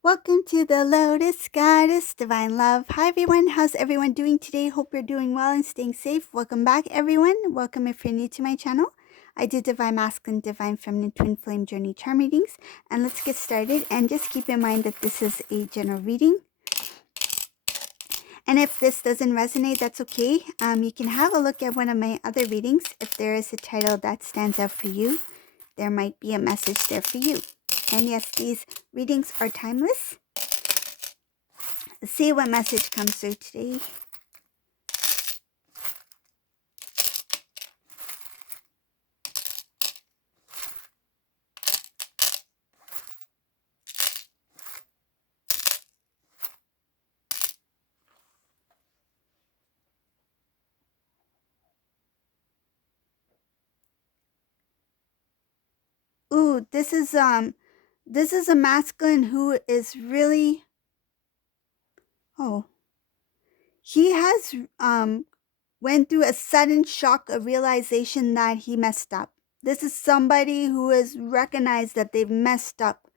Welcome to the Lotus Goddess Divine Love. Hi everyone, how's everyone doing today? Hope you're doing well and staying safe. Welcome back everyone. Welcome if you're new to my channel. I do Divine Masculine, Divine Feminine, Twin Flame Journey Charm readings. And let's get started. And just keep in mind that this is a general reading. And if this doesn't resonate, that's okay. You can have a look at one of my other readings. If there is a title that stands out for you, there might be a message there for you. And yes, these readings are timeless. Let's see what message comes through today. Ooh, this is a masculine who is really, he has went through a sudden shock of realization that he messed up. This is somebody who has recognized that they've messed up.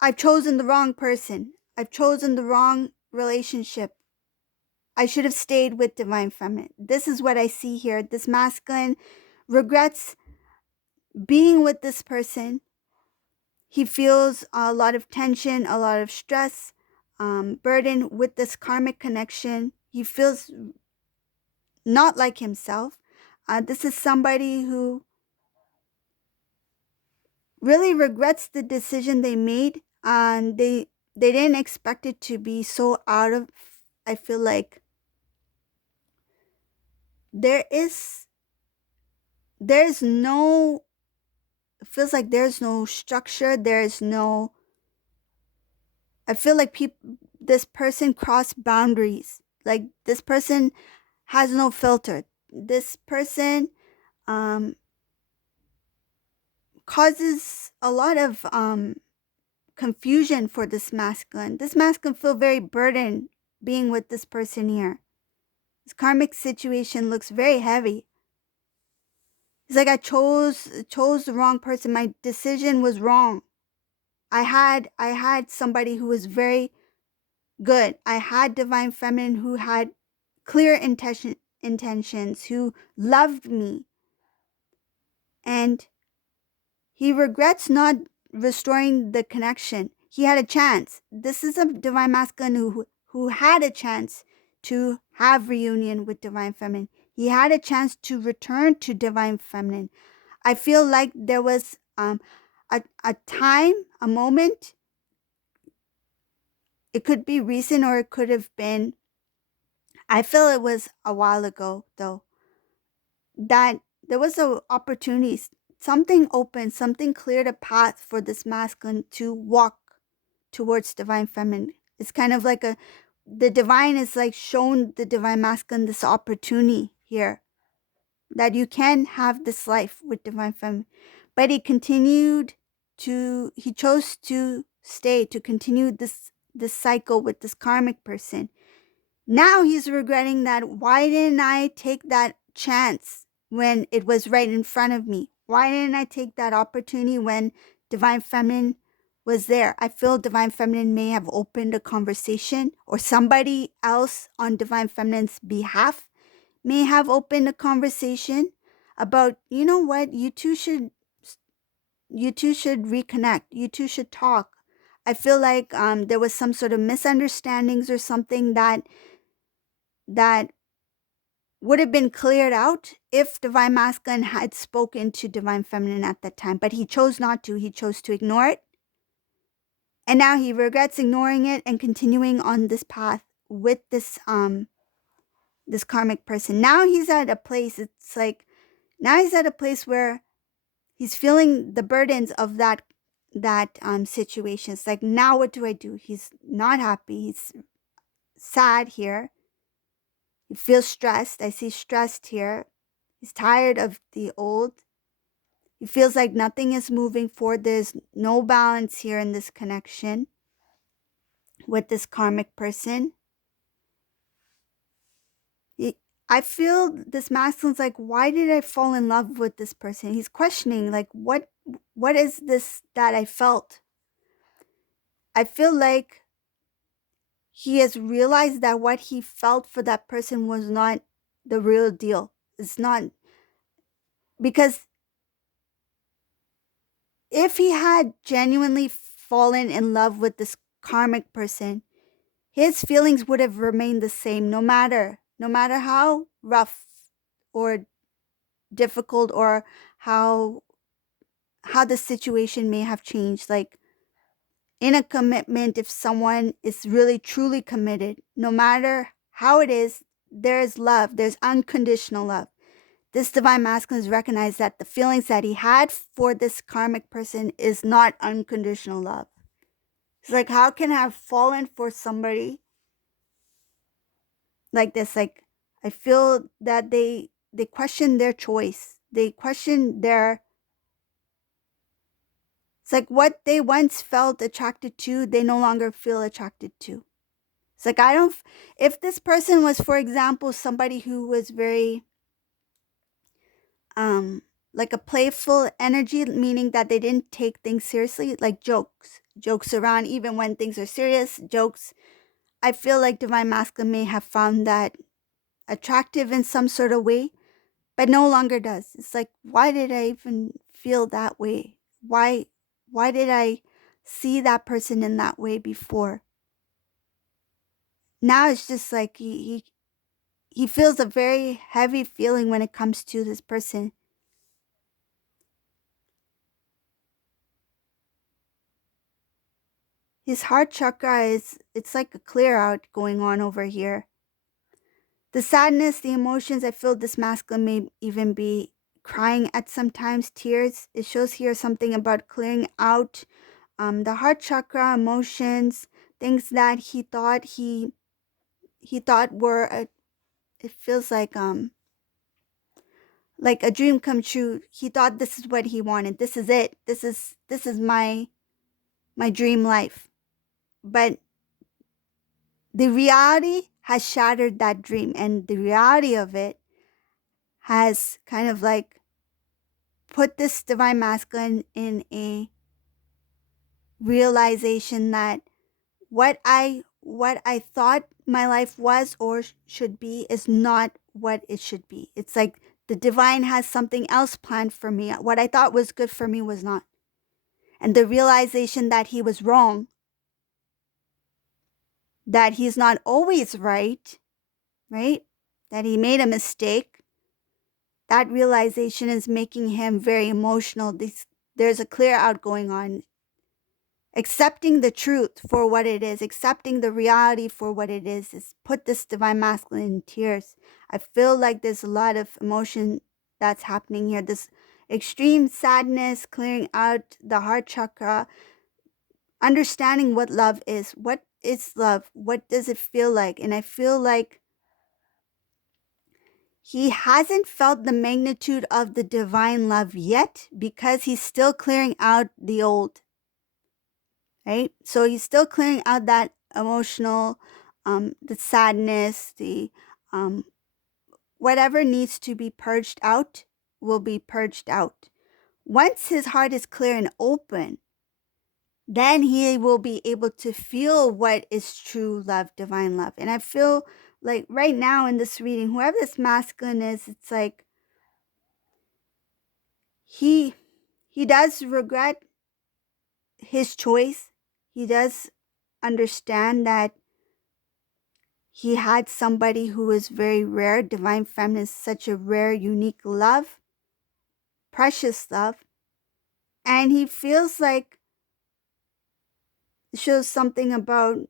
I've chosen the wrong person. I've chosen the wrong relationship. I should have stayed with Divine Feminine. This is what I see here. This masculine regrets being with this person. He feels a lot of tension, a lot of stress, burden with this karmic connection. He feels not like himself. This is somebody who really regrets the decision they made. They didn't expect it to be so out of, I feel like there's no, it feels like there's no structure. There's no, I feel like this person crossed boundaries. Like this person has no filter. This person causes a lot of confusion for this masculine. This masculine feel very burdened being with this person here. This karmic situation looks very heavy. It's like I chose the wrong person. My decision was wrong. I had somebody who was very good. I had Divine Feminine who had clear intentions, who loved me. And he regrets not restoring the connection. He had a chance. This is a Divine Masculine who had a chance to have reunion with Divine Feminine. He had a chance to return to Divine Feminine. I feel like there was a time, a moment. It could be recent or it could have been, I feel it was a while ago though, that there was an opportunity. Something opened, something cleared a path for this masculine to walk towards Divine Feminine. It's kind of like the divine is like shown the Divine Masculine this opportunity here that you can have this life with Divine Feminine. But he chose to stay, to continue this cycle with this karmic person. Now he's regretting that. Why didn't I take that chance when it was right in front of me? Why didn't I take that opportunity when Divine Feminine was there? I feel Divine Feminine may have opened a conversation, or somebody else on Divine Feminine's behalf may have opened a conversation about, you know what, you two should reconnect. You two should talk. I feel like there was some sort of misunderstandings or something that would have been cleared out if Divine Masculine had spoken to Divine Feminine at that time. But he chose not to. He chose to ignore it. And now he regrets ignoring it and continuing on this path with this this karmic person. Now he's at a place, it's like, now he's at a place where he's feeling the burdens of that situation. It's like, now what do I do? He's not happy. He's sad here. He feels stressed. I see stressed here. He's tired of the old. He feels like nothing is moving forward. There's no balance here in this connection with this karmic person. I feel this masculine's like, why did I fall in love with this person? He's questioning, like, what is this that I felt? I feel like he has realized that what he felt for that person was not the real deal. It's not, because if he had genuinely fallen in love with this karmic person, his feelings would have remained the same no matter how rough or difficult, or how the situation may have changed. Like, in a commitment, if someone is really truly committed, no matter how it is, there is love, there's unconditional love. This divine masculine has recognized that the feelings that he had for this karmic person is not unconditional love. It's like, how can I have fallen for somebody like this? Like, I feel that they question their choice. They question their, it's like what they once felt attracted to, they no longer feel attracted to. It's like, if this person was, for example, somebody who was very, like a playful energy, meaning that they didn't take things seriously, like jokes around, even when things are serious, jokes. I feel like divine masculine may have found that attractive in some sort of way, but no longer does. It's like, why did I even feel that way? Why did I see that person in that way before? Now it's just like he feels a very heavy feeling when it comes to this person. His heart chakra it's like a clear out going on over here. The sadness, the emotions, I feel this masculine may even be crying at sometimes, tears. It shows here something about clearing out the heart chakra, emotions, things that he thought were it feels like a dream come true. He thought this is what he wanted. This is it. This is my dream life. But the reality has shattered that dream, and the reality of it has kind of like put this divine masculine in a realization that what I thought my life was or should be is not what it should be. It's like the divine has something else planned for me. What I thought was good for me was not. And the realization that he was wrong, that he's not always right? That he made a mistake. That realization is making him very emotional. There's a clear out going on. Accepting the truth for what it is, accepting the reality for what it is put this divine masculine in tears. I feel like there's a lot of emotion that's happening here. This extreme sadness, clearing out the heart chakra, understanding what love is. What is love? What does it feel like? And I feel like he hasn't felt the magnitude of the divine love yet because he's still clearing out the old. Right? So he's still clearing out that emotional, the sadness, the whatever needs to be purged out will be purged out. Once his heart is clear and open, then he will be able to feel what is true love, divine love. And I feel like right now in this reading, whoever this masculine is, it's like he does regret his choice. He does understand that he had somebody who was very rare. Divine feminine is such a rare, unique love, precious love. And he feels like it shows something about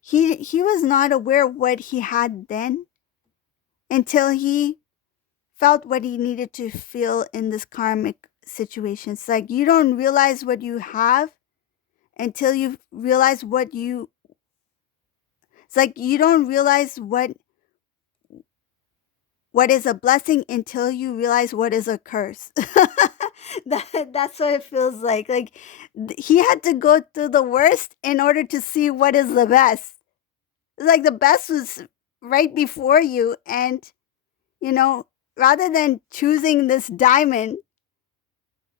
he was not aware what he had then until he felt what he needed to feel in this karmic situation. It's like you don't realize what you have until you realize what you, it's like you don't realize what is a blessing until you realize what is a curse. That's what it feels like. Like he had to go through the worst in order to see what is the best. It's like the best was right before you, and rather than choosing this diamond,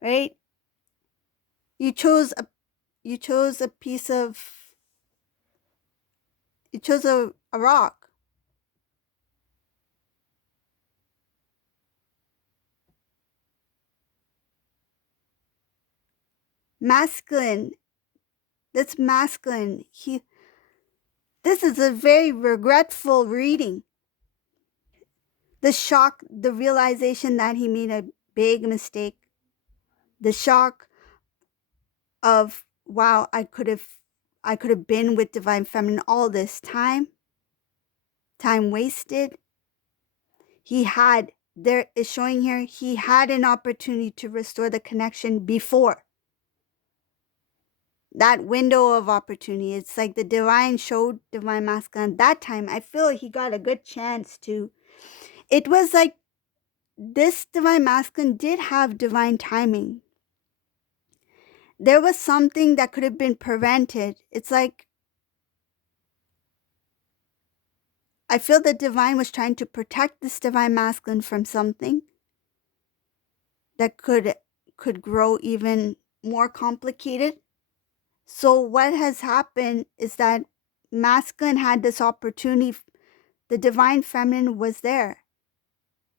right? You chose a you chose a piece of you chose a rock. Masculine. That's masculine. This is a very regretful reading. The shock, the realization that he made a big mistake. The shock of, wow, I could have been with Divine Feminine all this time. Time wasted. There is showing here, he had an opportunity to restore the connection before. That window of opportunity. It's like the divine showed Divine Masculine. At that time, I feel like he got a good chance to. It was like this Divine Masculine did have divine timing. There was something that could have been prevented. It's like, I feel the divine was trying to protect this Divine Masculine from something that could grow even more complicated. So what has happened is that masculine had this opportunity. The Divine Feminine was there.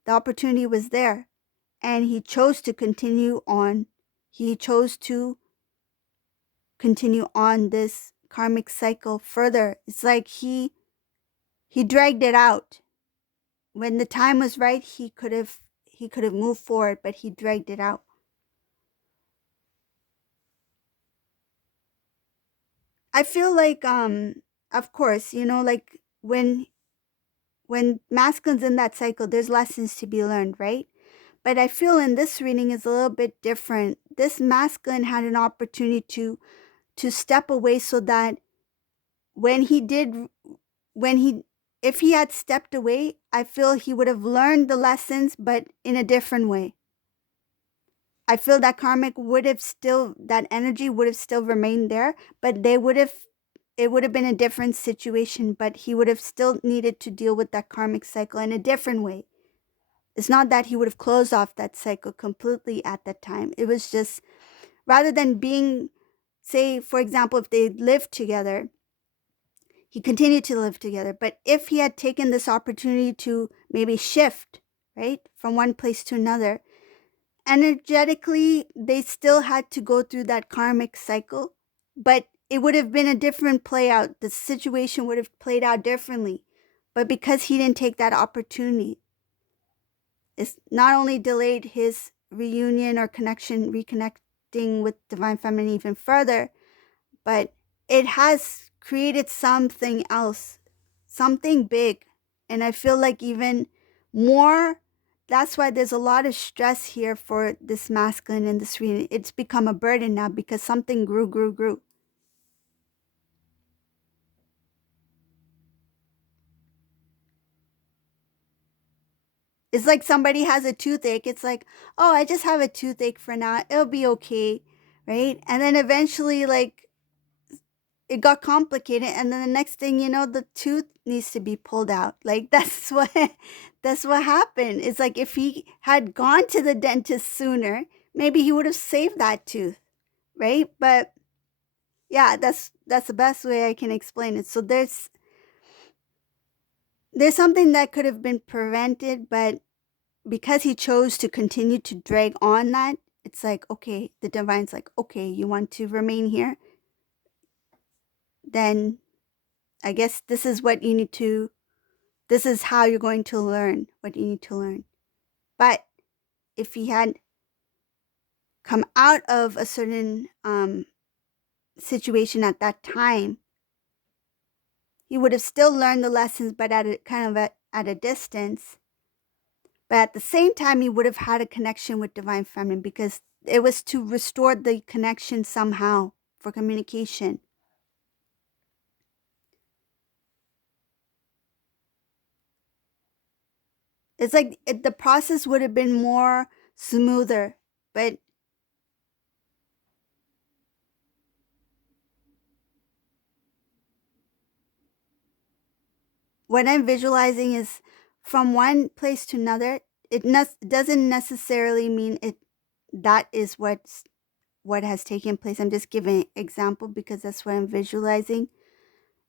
The opportunity was there. And he chose to continue on. He chose to continue on this karmic cycle further. It's like he dragged it out. When the time was right, he could have moved forward, but he dragged it out. I feel like of course, like when masculine's in that cycle, there's lessons to be learned, right? But I feel in this reading is a little bit different. This masculine had an opportunity to step away so that if he had stepped away, I feel he would have learned the lessons, but in a different way. I feel that that energy would have still remained there, but it would have been a different situation, but he would have still needed to deal with that karmic cycle in a different way. It's not that he would have closed off that cycle completely at that time. It was just, rather than being, say, for example, if they lived together, he continued to live together. But if he had taken this opportunity to maybe shift, right, from one place to another, energetically, they still had to go through that karmic cycle, but it would have been a different play out. The situation would have played out differently. But because he didn't take that opportunity, it's not only delayed his reunion or reconnecting with Divine Feminine even further, but it has created something else, something big. And I feel like even more, that's why there's a lot of stress here for this masculine in this reading. It's become a burden now because something grew. It's like somebody has a toothache. It's like, oh, I just have a toothache for now. It'll be okay, right? And then eventually, like, it got complicated, and then the next thing you know, the tooth needs to be pulled out. Like, that's what happened. It's like if he had gone to the dentist sooner, maybe he would have saved that tooth, right? But yeah, that's the best way I can explain it. So there's something that could have been prevented, but because he chose to continue to drag on that, it's like, okay, the divine's like, okay, you want to remain here? Then I guess this is how you're going to learn what you need to learn. But if he had come out of a certain situation at that time, he would have still learned the lessons, but at a distance. But at the same time, he would have had a connection with Divine Feminine because it was to restore the connection somehow for communication. It's like the process would have been more smoother, but what I'm visualizing is from one place to another. It doesn't necessarily mean that is what's what has taken place. I'm just giving an example because that's what I'm visualizing.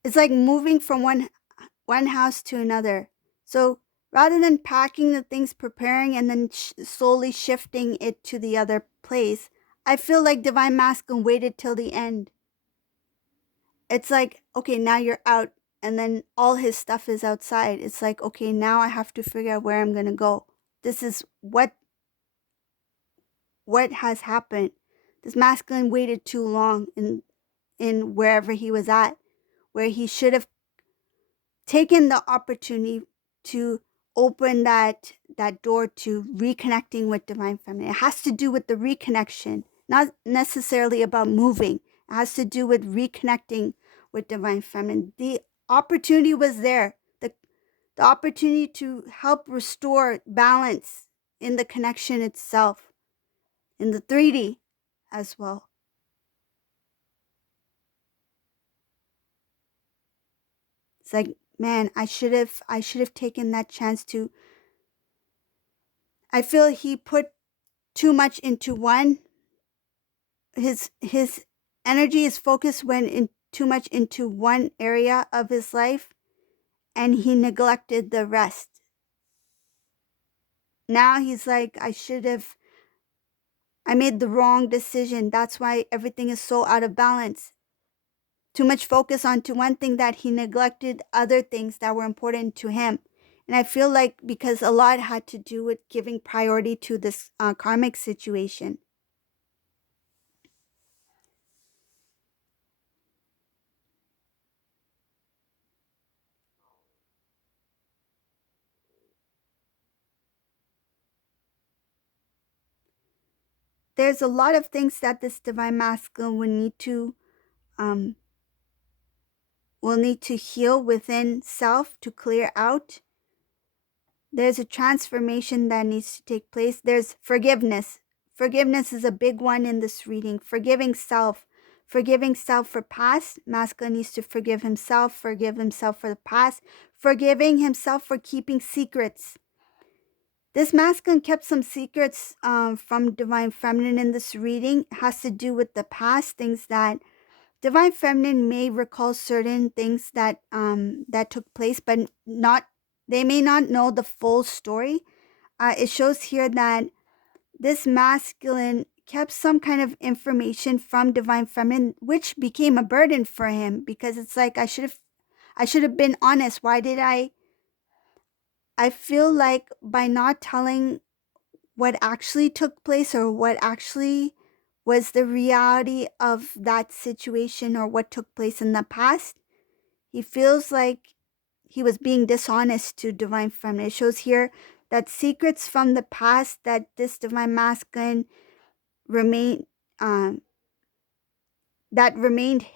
It's like moving from one house to another. So rather than packing the things, preparing, and then slowly shifting it to the other place, I feel like Divine Masculine waited till the end. It's like, okay, now you're out, and then all his stuff is outside. It's like, okay, now I have to figure out where I'm gonna go. This is what has happened. This masculine waited too long in wherever he was at, where he should have taken the opportunity to open that door to reconnecting with Divine Feminine. It has to do with the reconnection, not necessarily about moving. It has to do with reconnecting with Divine Feminine. The opportunity was there. The opportunity to help restore balance in the connection itself, in the 3D as well. It's like, man, I should have taken that chance to. I feel he put too much into one. His energy, his focus went in too much into one area of his life, and he neglected the rest. Now he's like, I made the wrong decision. That's why everything is so out of balance. Too much focus onto one thing that he neglected other things that were important to him. And I feel like because a lot had to do with giving priority to this karmic situation. There's a lot of things that this Divine Masculine will need to heal within self, to clear out. There's a transformation that needs to take place. There's forgiveness. Forgiveness is a big one in this reading. Forgiving self for past. Masculine needs to forgive himself for the past, forgiving himself for keeping secrets. This masculine kept some secrets from Divine Feminine in this reading. It has to do with the past, things that Divine Feminine may recall certain things that that took place, but they may not know the full story. It shows here that this masculine kept some kind of information from Divine Feminine, which became a burden for him, because it's like, I should have been honest. Why did I feel like by not telling what actually took place, or what actually was the reality of that situation, or what took place in the past, he feels like he was being dishonest to Divine Feminine. It shows here that secrets from the past that this Divine Masculine remained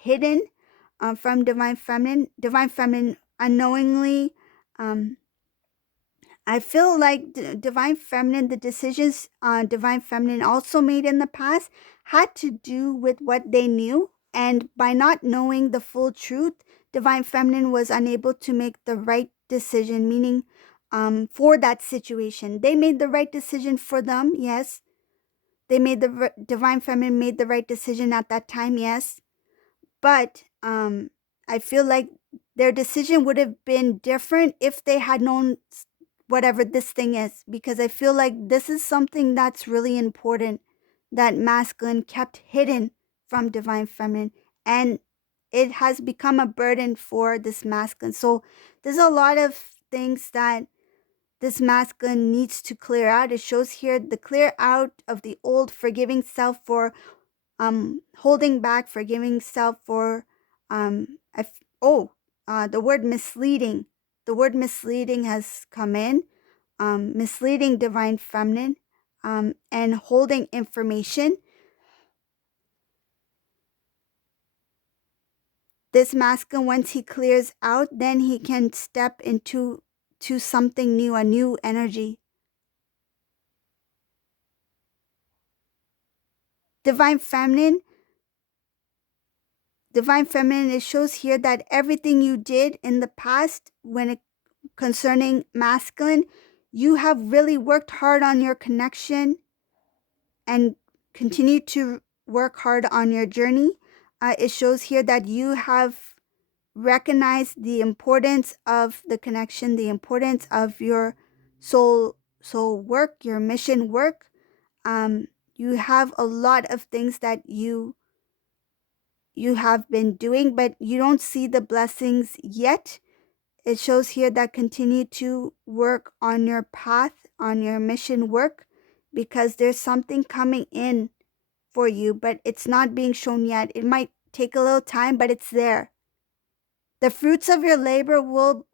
hidden from Divine Feminine. Divine Feminine unknowingly, I feel like Divine Feminine, the decisions Divine Feminine also made in the past had to do with what they knew. And by not knowing the full truth, Divine Feminine was unable to make the right decision, meaning for that situation. They made the right decision for them, yes. Divine Feminine made the right decision at that time, yes. But I feel like their decision would have been different if they had known whatever this thing is, because I feel like this is something that's really important that masculine kept hidden from Divine Feminine, and it has become a burden for this masculine. So there's a lot of things that this masculine needs to clear out. It shows here the clear out of the old, forgiving self for holding back, forgiving self for the word misleading. The word misleading has come in. Misleading Divine Feminine, and holding information. This masculine, once he clears out, then he can step into something new, a new energy. Divine Feminine, it shows here that everything you did in the past when it concerning masculine, you have really worked hard on your connection and continue to work hard on your journey. It shows here that you have recognized the importance of the connection, the importance of your soul work, your mission work. You have a lot of things that you have been doing, but you don't see the blessings yet. It shows here that continue to work on your path, on your mission work, because there's something coming in for you, but it's not being shown yet. It might take a little time, but it's there. The fruits of your labor will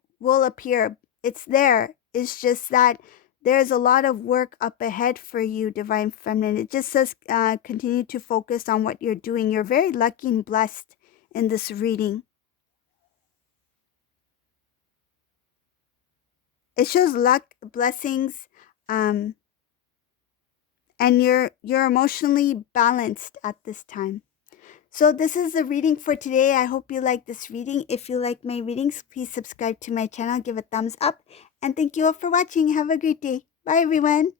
appear. It's there. It's just that there's a lot of work up ahead for you, Divine Feminine. It just says continue to focus on what you're doing. You're very lucky and blessed in this reading. It shows luck, blessings, and you're emotionally balanced at this time. So this is the reading for today. I hope you like this reading. If you like my readings, please subscribe to my channel, give a thumbs up, and thank you all for watching. Have a great day. Bye, everyone.